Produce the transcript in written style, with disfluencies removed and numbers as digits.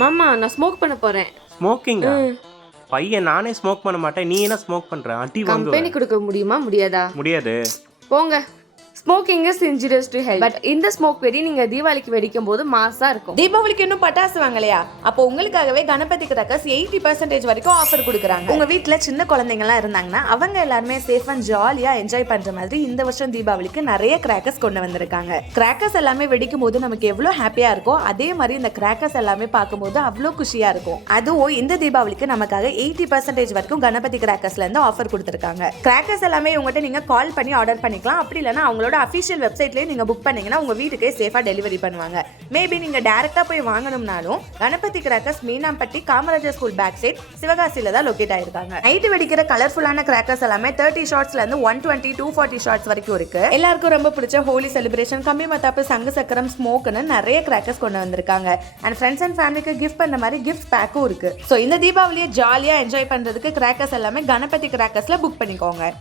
மாமா நான் ஸ்மோக் பண்ண போறேன். ஸ்மோக்கிங்கா? பையன் நானே ஸ்மோக் பண்ண மாட்டேன், நீ என்ன ஸ்மோக் பண்ற? அடி வாங்குவ. கம்பெனி கொடுக்க முடியுமா முடியாதா? முடியாது. போங்க. Smoking is injurious to health. But இந்த ஸ்மோக் வெடி நீங்க தீபாவளிக்கு வெடிக்கும் போது மாசா இருக்கும். தீபாவளிக்கு இன்னும் பட்டாசு வாங்கலையா? அப்போ உங்களுக்காகவே கணபதி கிராக்கர்ஸ் 80% வரைக்கும் ஆஃபர் கொடுக்குறாங்க. உங்க வீட்டுல சின்ன குழந்தைங்கலாம் இருந்தாங்கன்னா அவங்க எல்லாருமே சேஃப் அண்ட் ஜாலியா என்ஜாய் பண்ற மாதிரி இந்த வருஷம் தீபாவளிக்கு நிறைய கிராக்கர்ஸ் கொண்டு வந்திருக்காங்க. கிராக்கர்ஸ் எல்லாமே வெடிக்கும் போது நமக்கு எவ்வளவு ஹாப்பியா இருக்கும், அதே மாதிரி இந்த கிராக்கர்ஸ் எல்லாமே பார்க்கும்போது அவ்வளோ குஷியா இருக்கும். அதுவும் இந்த தீபாவளிக்கு நமக்காக 80% வரைக்கும் கணபதி கிராக்கர்ஸ்ல இருந்து ஆஃபர் கொடுத்துருக்காங்க. கிராக்கர்ஸ் எல்லாமே உங்ககிட்ட நீங்க கால் பண்ணி ஆர்டர் பண்ணிக்கலாம். அப்படி இல்லைன்னா அவங்களோட அஃபிஷியல் வெப்சைட்லயே நீங்க புக் பண்ணீங்கன்னா உங்க வீட்டுக்கே சேஃபா டெலிவரி பண்ணுவாங்க. மேபி நீங்க டைரக்டா போய் வாங்கணும்னாலும் Ganapathi crackers Meenampatti Kamarajar school back side சிவகாசியில தான் லொகேட் ஆயிருக்காங்க. நைட் வெடிக்கிற கலர்ஃபுல்லான கிராக்கர்ஸ் எல்லாமே 30 ஷாட்ஸ்ல இருந்து 120 240 ஷாட்ஸ் வரைக்கும் இருக்கு. எல்லாருக்கும் ரொம்ப பிடிச்ச ஹோலி செலிப்ரேஷன், கம்பி மத்தாப்பு, சங்கு சக்கரம், ஸ்மோக்னு நிறைய கிராக்கர்ஸ் கொண்டு வந்திருக்காங்க. அண்ட் ஃப்ரெண்ட்ஸ் அண்ட் ஃபேமிலிக்கு கிஃப்ட் பண்ண மாதிரி கிஃப்ட் பேக்கும் இருக்கு. ஸோ இந்த தீபாவளியை ஜாலியா என்ஜாய் பண்றதுக்கு கிராக்கர்ஸ் எல்லாமே கணபதி கிராக்கர்ஸ்ல புக் பண்ணிக்கோங்க.